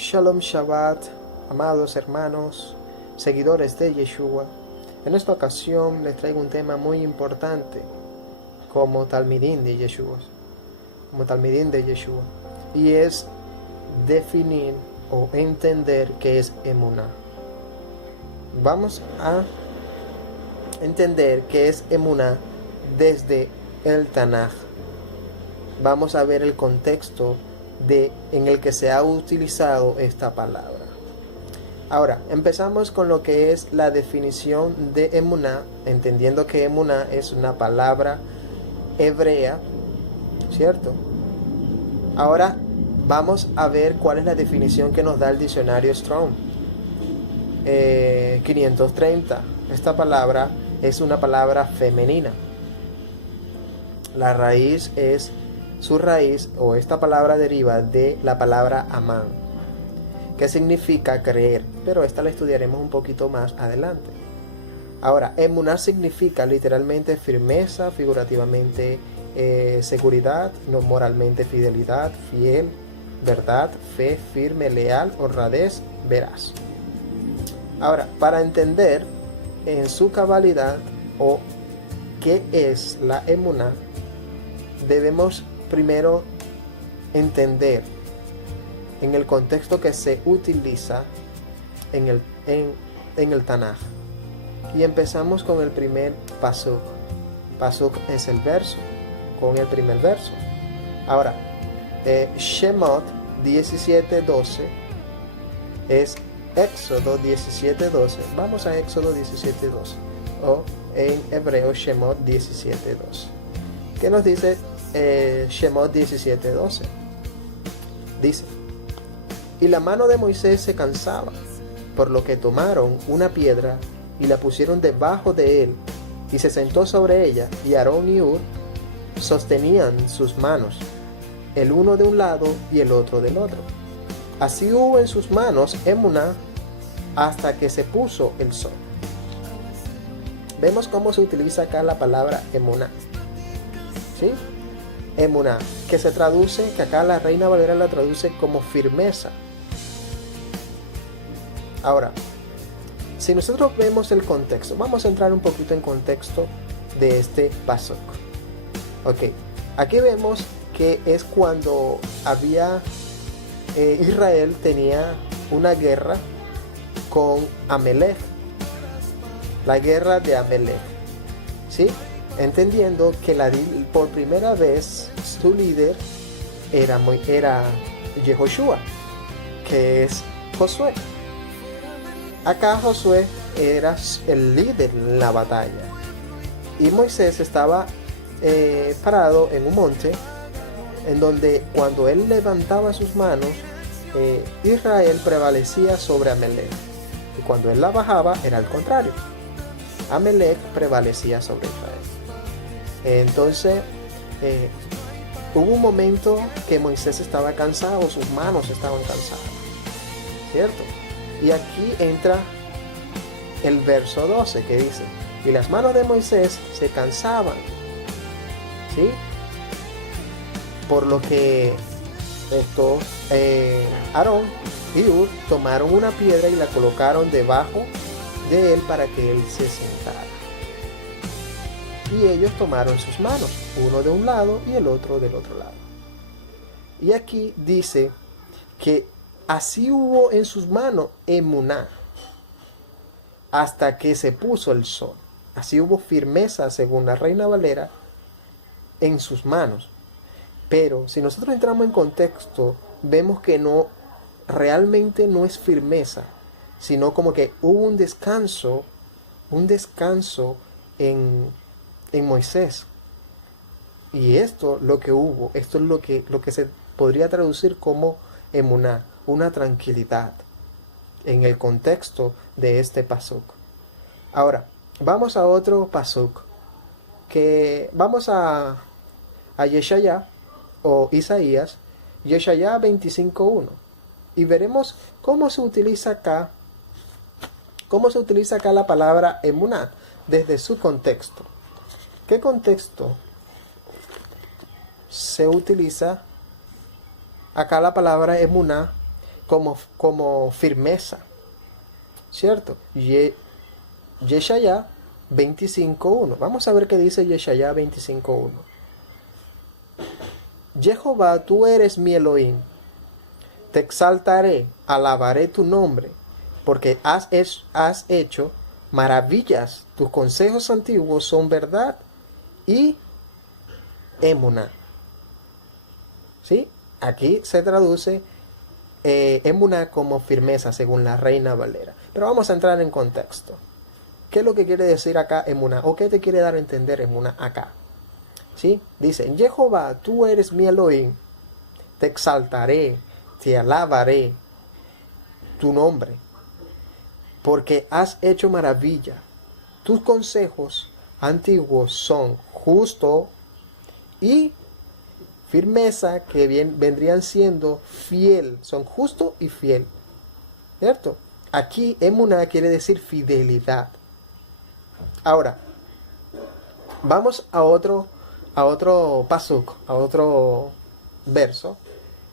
Shalom Shabbat, amados hermanos, seguidores de Yeshua. En esta ocasión les traigo un tema muy importante como talmidín de Yeshua, y es definir o entender qué es emuná. Vamos a entender qué es emuná desde el Tanaj. Vamos a ver el contexto en el que se ha utilizado esta palabra. Ahora, empezamos con lo que es la definición de emuná, entendiendo que emuná es una palabra hebrea, ¿cierto? Ahora vamos a ver cuál es la definición que nos da el diccionario Strong 530. Esta palabra es una palabra femenina. Su raíz o esta palabra deriva de la palabra amán, que significa creer, pero esta la estudiaremos un poquito más adelante. Ahora, emuná significa literalmente firmeza, figurativamente seguridad, no moralmente fidelidad, fiel, verdad, fe, firme, leal, honradez, veraz. Ahora, para entender en su cabalidad o qué es la emuná, debemos primero entender en el contexto que se utiliza en el Tanaj. Y empezamos con el primer pasuk. Pasuk es el verso, con el primer verso. Ahora, Shemot 17:12 es Éxodo 17:12. Vamos a Éxodo 17:12, o en hebreo Shemot 17:12. ¿Qué nos dice Shemot 17:12? Dice: y la mano de Moisés se cansaba, por lo que tomaron una piedra y la pusieron debajo de él, y se sentó sobre ella, y Aarón y Hur sostenían sus manos, el uno de un lado y el otro del otro. Así hubo en sus manos emuná hasta que se puso el sol. Vemos cómo se utiliza acá la palabra emuná, ¿sí? Emuná, que se traduce, que acá la Reina Valera la traduce como firmeza. Ahora, si nosotros vemos el contexto, vamos a entrar un poquito en contexto de este pasuk. Ok, aquí vemos que es cuando Israel tenía una guerra con Amelech, la guerra de Amelech, ¿sí? Entendiendo que por primera vez su líder era Yehoshua, que es Josué. Acá Josué era el líder en la batalla, y Moisés estaba parado en un monte, en donde cuando él levantaba sus manos, Israel prevalecía sobre Amelech, y cuando él la bajaba era al contrario, Amelech prevalecía sobre Israel. Entonces hubo un momento que Moisés estaba cansado, sus manos estaban cansadas, ¿cierto? Y aquí entra el verso 12 que dice: y las manos de Moisés se cansaban, ¿sí? Por lo que Aarón y Hur tomaron una piedra y la colocaron debajo de él para que él se sentara. Y ellos tomaron sus manos, uno de un lado y el otro del otro lado. Y aquí dice que así hubo en sus manos emuná hasta que se puso el sol. Así hubo firmeza, según la Reina Valera, en sus manos. Pero si nosotros entramos en contexto, vemos que realmente no es firmeza, sino como que hubo un descanso en Moisés. Y esto es lo que se podría traducir como emuná, una tranquilidad, en el contexto de este pasuk. Ahora, vamos a otro pasuk, que vamos a Yeshaya o Isaías, Yeshaya 25:1, y veremos cómo se utiliza acá la palabra emuná desde su contexto. ¿Qué contexto se utiliza acá la palabra emuná como firmeza, ¿cierto? Yeshaya 25.1. Vamos a ver qué dice Yeshaya 25.1. Jehová, tú eres mi Elohim. Te exaltaré, alabaré tu nombre, porque has hecho maravillas. Tus consejos antiguos son verdad y emuná. ¿Sí? Aquí se traduce emuná como firmeza, según la Reina Valera. Pero vamos a entrar en contexto. ¿Qué es lo que quiere decir acá emuná? ¿O qué te quiere dar a entender emuná acá? ¿Sí? Dice, Jehová, tú eres mi Elohim, te exaltaré, te alabaré tu nombre, porque has hecho maravilla. Tus consejos antiguos son justo y firmeza, que vendrían siendo fiel, son justo y fiel, ¿cierto? Aquí emuná quiere decir fidelidad. Ahora, vamos a otro pasuk, a otro verso,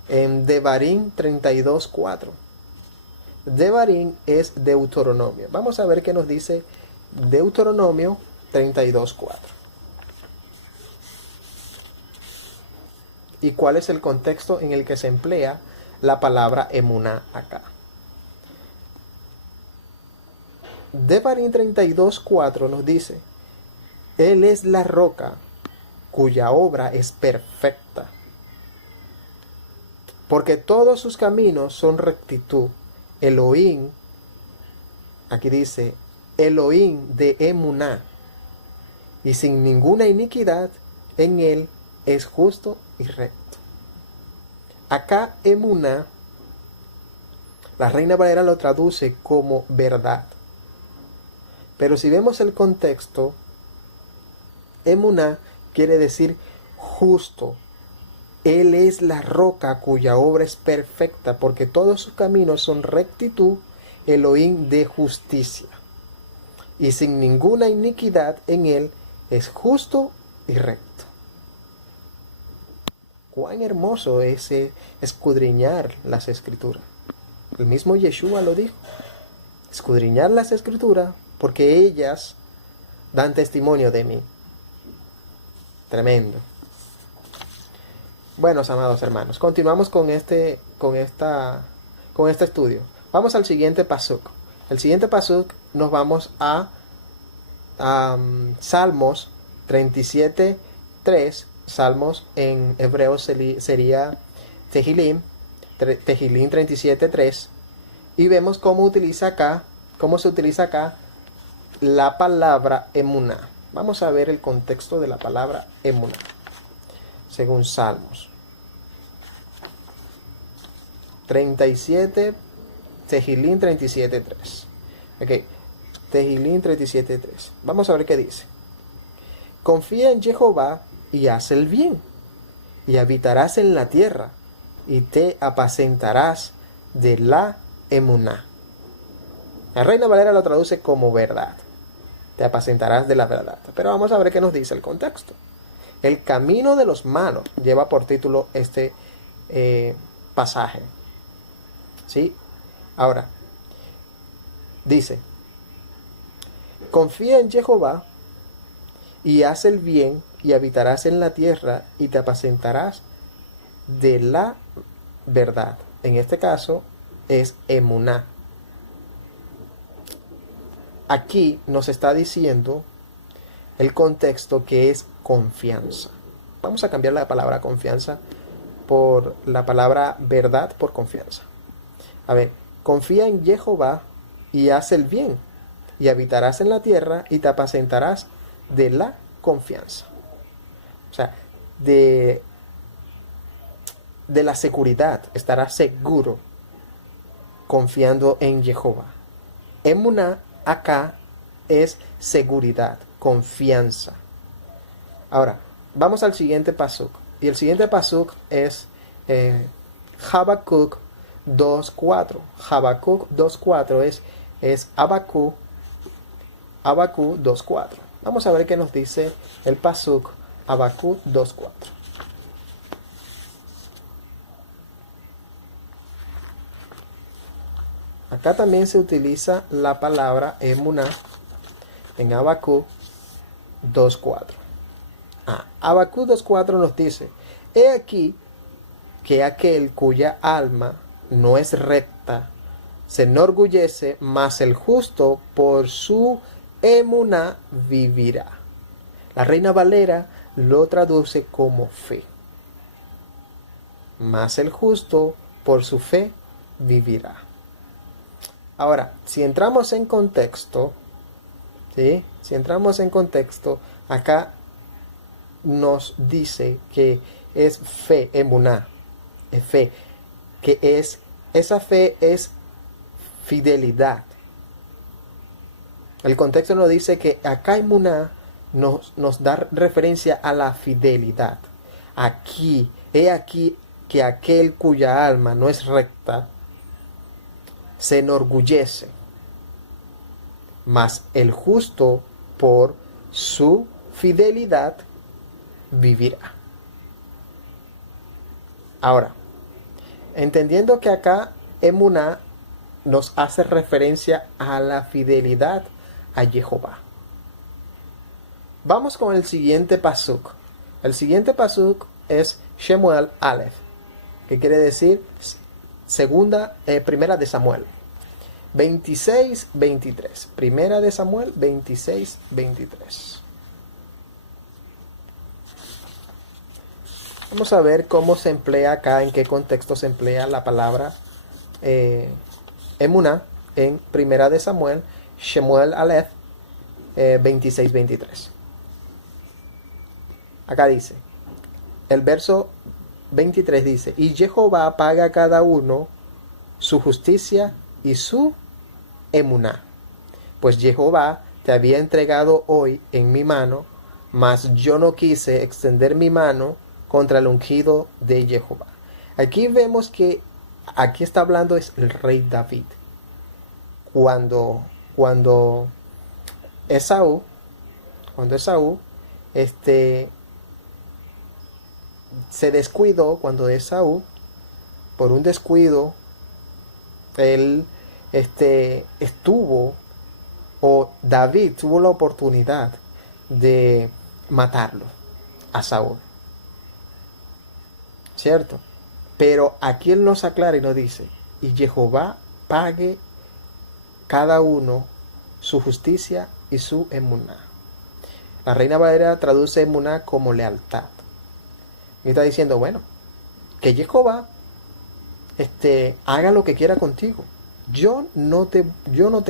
en Devarim 32.4. Devarim es Deuteronomio. Vamos a ver qué nos dice Deuteronomio 32.4. ¿Y cuál es el contexto en el que se emplea la palabra emuná acá? Devarim 32.4 nos dice, Él es la roca cuya obra es perfecta, porque todos sus caminos son rectitud. Elohim, aquí dice, Elohim de emuná, y sin ninguna iniquidad en él es justo y recto. Acá emuná, la Reina Valera lo traduce como verdad. Pero si vemos el contexto, emuná quiere decir justo. Él es la roca cuya obra es perfecta, porque todos sus caminos son rectitud, Elohim de justicia. Y sin ninguna iniquidad en él es justo y recto. Cuán hermoso es escudriñar las escrituras. El mismo Yeshua lo dijo. Escudriñar las escrituras, porque ellas dan testimonio de mí. Tremendo. Buenos amados hermanos, continuamos con este estudio. Vamos al siguiente pasuk. El siguiente pasuk nos vamos a Salmos 37.3. Salmos en hebreo sería Tehilim 37.3. Y vemos cómo se utiliza acá la palabra emuná. Vamos a ver el contexto de la palabra emuná, según Salmos 37, Tehilim 37.3. Ok, Tehilim 37.3. Vamos a ver qué dice. Confía en Jehová y haz el bien, y habitarás en la tierra, y te apacentarás de la emuná. La Reina Valera lo traduce como verdad. Te apacentarás de la verdad. Pero vamos a ver qué nos dice el contexto. El camino de los malos lleva por título este pasaje. ¿Sí? Ahora, dice, confía en Jehová y haz el bien, y habitarás en la tierra, y te apacentarás de la verdad. En este caso es emuná. Aquí nos está diciendo el contexto que es confianza. Vamos a cambiar la palabra confianza por la palabra verdad por confianza. A ver, confía en Jehová y haz el bien, y habitarás en la tierra, y te apacentarás de la confianza. O sea, de la seguridad, estarás seguro confiando en Jehová. Emuná acá es seguridad, confianza. Ahora, vamos al siguiente pasuk. Y el siguiente pasuk es Habacuc 2.4. Habacuc 2.4 es Habacuc 2.4. Vamos a ver qué nos dice el pasuk Habacuc 2.4. Acá también se utiliza la palabra emuná en Habacuc 2.4. Habacuc 2.4 nos dice: he aquí que aquel cuya alma no es recta se enorgullece, mas el justo por su emuná vivirá. La Reina Valera lo traduce como fe. Mas el justo por su fe vivirá. Ahora, si entramos en contexto, ¿sí? Si entramos en contexto, acá nos dice que es fe, emuná, es fe, que es, esa fe es fidelidad. El contexto nos dice que acá emuná nos da referencia a la fidelidad. Aquí, he aquí que aquel cuya alma no es recta se enorgullece, mas el justo por su fidelidad vivirá. Ahora, entendiendo que acá emuná nos hace referencia a la fidelidad a Jehová, vamos con el siguiente pasuk. El siguiente pasuk es Shemuel Aleph, que quiere decir primera de Samuel 26-23. Primera de Samuel 26-23. Vamos a ver cómo se emplea acá, en qué contexto se emplea la palabra emuná en Primera de Samuel, Shemuel Aleph 26-23. Acá dice, el verso 23 dice: y Jehová paga a cada uno su justicia y su emuná. Pues Jehová te había entregado hoy en mi mano, mas yo no quise extender mi mano contra el ungido de Jehová. Aquí vemos que aquí está hablando es el rey David. Cuando Esaú se descuidó, cuando Esaú, por un descuido, él David tuvo la oportunidad de matarlo a Saúl, ¿cierto? Pero aquí él nos aclara y nos dice: y Jehová pague cada uno su justicia y su emuná. La Reina Valera traduce emuná como lealtad. Y está diciendo, bueno, que Jehová haga lo que quiera contigo. Yo no te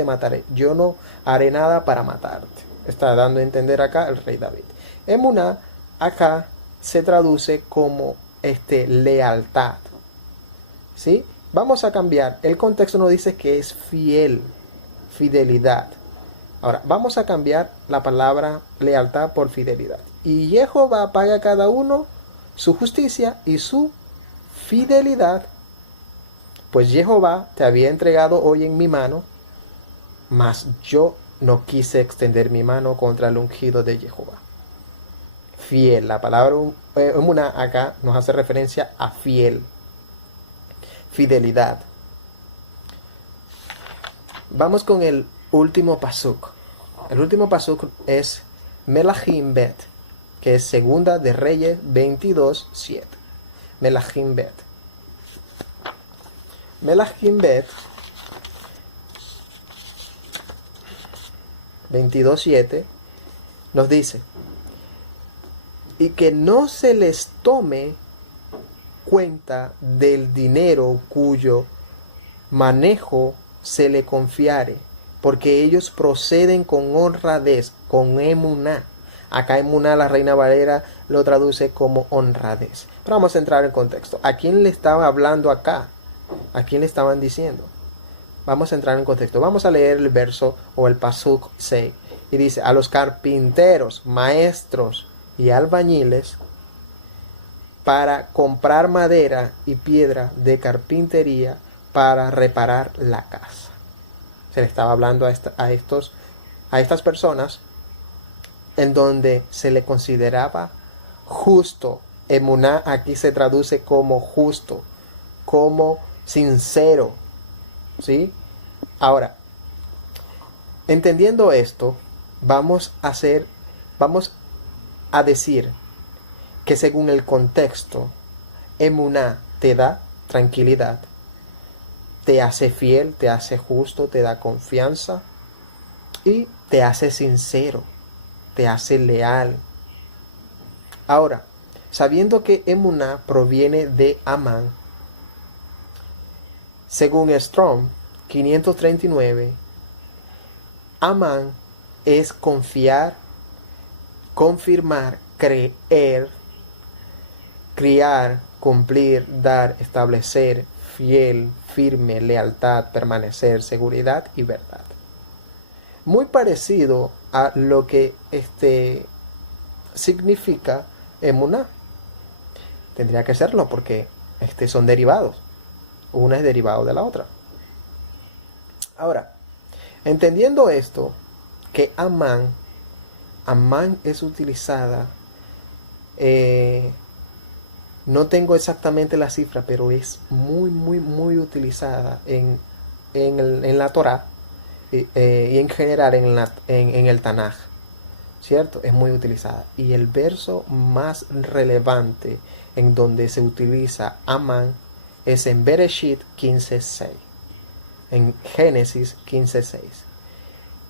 mataré. Yo no haré nada para matarte. Está dando a entender acá el rey David. Emuná acá se traduce como lealtad. ¿Sí? Vamos a cambiar. El contexto nos dice que es fiel. Fidelidad. Ahora, vamos a cambiar la palabra lealtad por fidelidad. Y Jehová paga a cada uno su justicia y su fidelidad. Pues Jehová te había entregado hoy en mi mano, mas yo no quise extender mi mano contra el ungido de Jehová. Fiel. La palabra emuná acá nos hace referencia a fiel. Fidelidad. Vamos con el último pasuk. El último pasuk es Melahim Bet, que es Segunda de Reyes 22:7. Melahim Bet. Melahim Bet 22:7 nos dice: y que no se les tome cuenta del dinero cuyo manejo se le confiare, porque ellos proceden con honradez, con emuná. Acá emuná, la Reina Valera lo traduce como honradez. Pero vamos a entrar en contexto. ¿A quién le estaba hablando acá? ¿A quién le estaban diciendo? Vamos a entrar en contexto. Vamos a leer el verso o el pasuk 6. Y dice: a los carpinteros, maestros y albañiles para comprar madera y piedra de carpintería para reparar la casa. Se le estaba hablando a estas personas en donde se le consideraba justo. Emuná aquí se traduce como justo, como sincero, ¿sí? Ahora, entendiendo esto, vamos a decir que según el contexto, emuná te da tranquilidad, te hace fiel, te hace justo, te da confianza y te hace sincero, te hace leal. Ahora, sabiendo que emuná proviene de Amán, según Strong 539, Amán es confiar, confirmar, creer, criar, cumplir, dar, establecer, fiel, firme, lealtad, permanecer, seguridad y verdad. Muy parecido a lo que significa emuná. Tendría que serlo porque son derivados. Una es derivado de la otra. Ahora, entendiendo esto, que Amán es utilizada, no tengo exactamente la cifra, pero es muy utilizada en la Torá y en general en el Tanaj, ¿cierto? Es muy utilizada. Y el verso más relevante en donde se utiliza Amán es en Bereshit 15:6, en Génesis 15:6.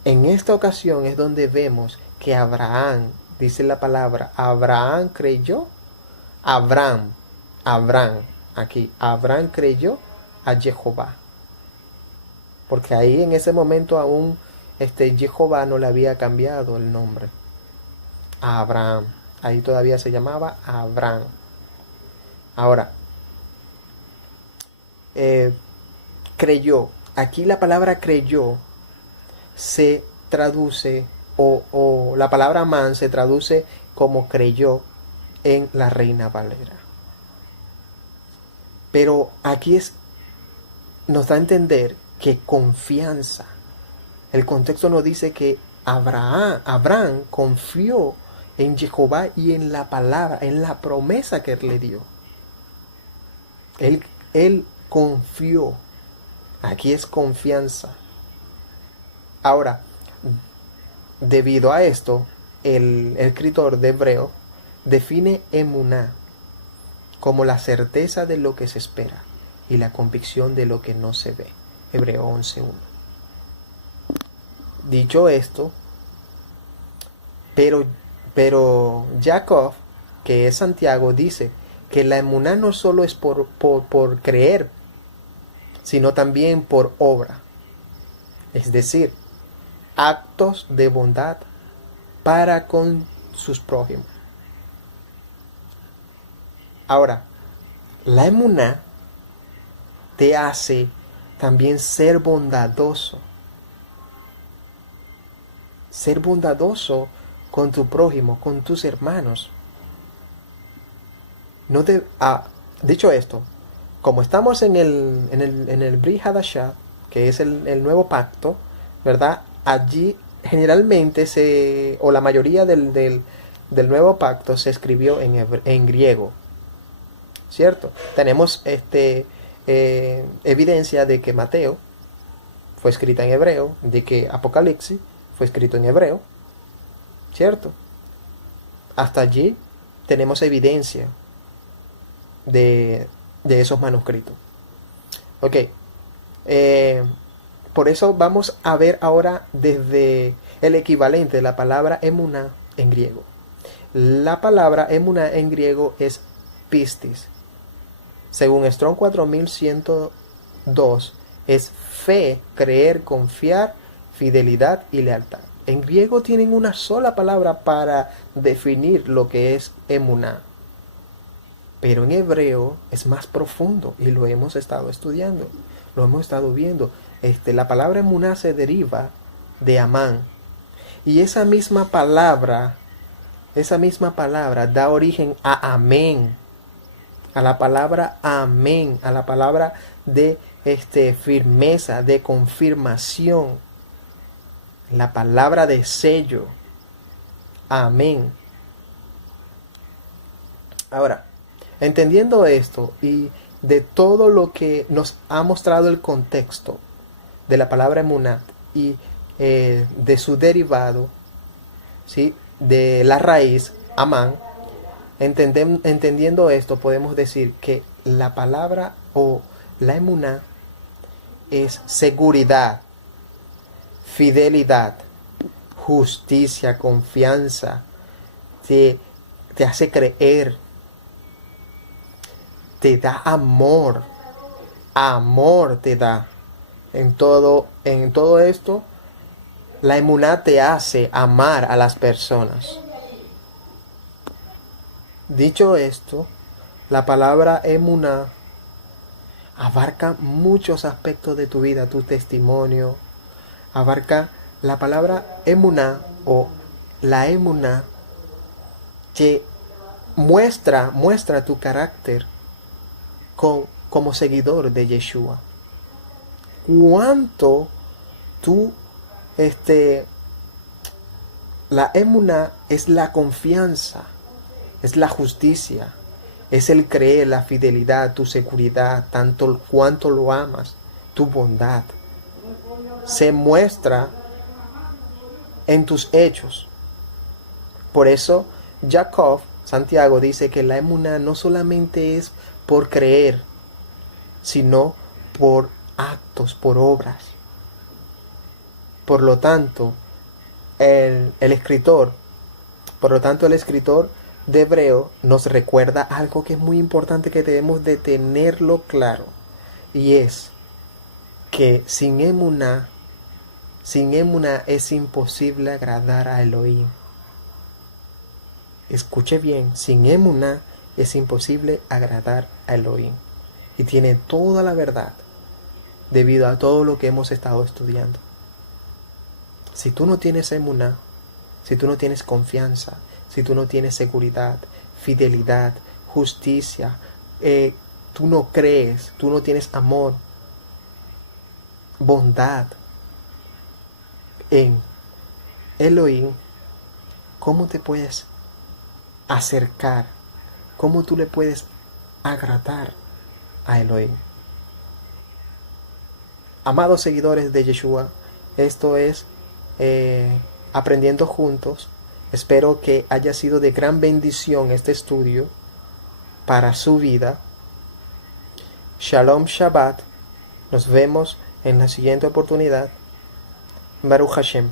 En esta ocasión es donde vemos que Abraham, dice la palabra, Abraham creyó, Abraham creyó a Jehová. Porque ahí en ese momento aún Jehová no le había cambiado el nombre a Abraham. Ahí todavía se llamaba Abraham. Ahora, creyó. Aquí la palabra creyó se traduce, o la palabra man se traduce como creyó en la Reina Valera. Pero aquí nos da a entender que confianza. El contexto nos dice que Abraham confió en Jehová y en la palabra, en la promesa que él le dio. Él confió. Aquí es confianza. Ahora, debido a esto, el escritor de Hebreo define emuná como la certeza de lo que se espera y la convicción de lo que no se ve. Hebreo 11:1. Dicho esto, pero Jacob, que es Santiago, dice que la emuná no solo es por creer, sino también por obra. Es decir, actos de bondad para con sus prójimos. Ahora, la emuná te hace también ser bondadoso. Ser bondadoso con tu prójimo, con tus hermanos. Dicho esto, como estamos en el Brit Hadashah, que es el nuevo pacto, ¿verdad? Allí generalmente o la mayoría del nuevo pacto se escribió en griego, ¿cierto? Tenemos evidencia de que Mateo fue escrita en hebreo, de que Apocalipsis fue escrito en hebreo, ¿cierto? Hasta allí tenemos evidencia de esos manuscritos. Ok. Por eso vamos a ver ahora desde el equivalente de la palabra emuná en griego. La palabra emuná en griego es pistis. Según Strong 4102, es fe, creer, confiar, fidelidad y lealtad. En griego tienen una sola palabra para definir lo que es emuná. Pero en hebreo es más profundo y lo hemos estado estudiando, lo hemos estado viendo. La palabra emuná se deriva de Amán. Y esa misma palabra da origen a amén. A la palabra amén, a la palabra de firmeza, de confirmación. La palabra de sello. Amén. Ahora, entendiendo esto y de todo lo que nos ha mostrado el contexto de la palabra emuná y de su derivado, ¿sí? De la raíz, amán, entendiendo esto, podemos decir que la palabra o la emuná es seguridad, fidelidad, justicia, confianza, te hace creer, te da amor, amor te da. En todo esto, la emuná te hace amar a las personas. Dicho esto, la palabra emuná abarca muchos aspectos de tu vida, tu testimonio. Abarca la palabra emuná o la emuná que muestra tu carácter como seguidor de Yeshua. Cuánto tú, la emuná es la confianza, es la justicia, es el creer, la fidelidad, tu seguridad, tanto cuanto lo amas, tu bondad. Se muestra en tus hechos. Por eso, Santiago dice que la emuná no solamente es por creer, sino por actos, por obras. Por lo tanto, el escritor de Hebreo nos recuerda algo que es muy importante, que debemos de tenerlo claro, y es que sin emuná es imposible agradar a Elohim. Escuche bien, sin emuná es imposible agradar a Elohim. Y tiene toda la verdad debido a todo lo que hemos estado estudiando. Si tú no tienes emuná, si tú no tienes confianza, si tú no tienes seguridad, fidelidad, justicia, tú no crees, tú no tienes amor, bondad en Elohim, ¿cómo te puedes acercar? ¿Cómo tú le puedes agradar a Elohim? Amados seguidores de Yeshua, esto es Aprendiendo Juntos. Espero que haya sido de gran bendición este estudio para su vida. Shalom Shabbat. Nos vemos en la siguiente oportunidad. Baruch Hashem.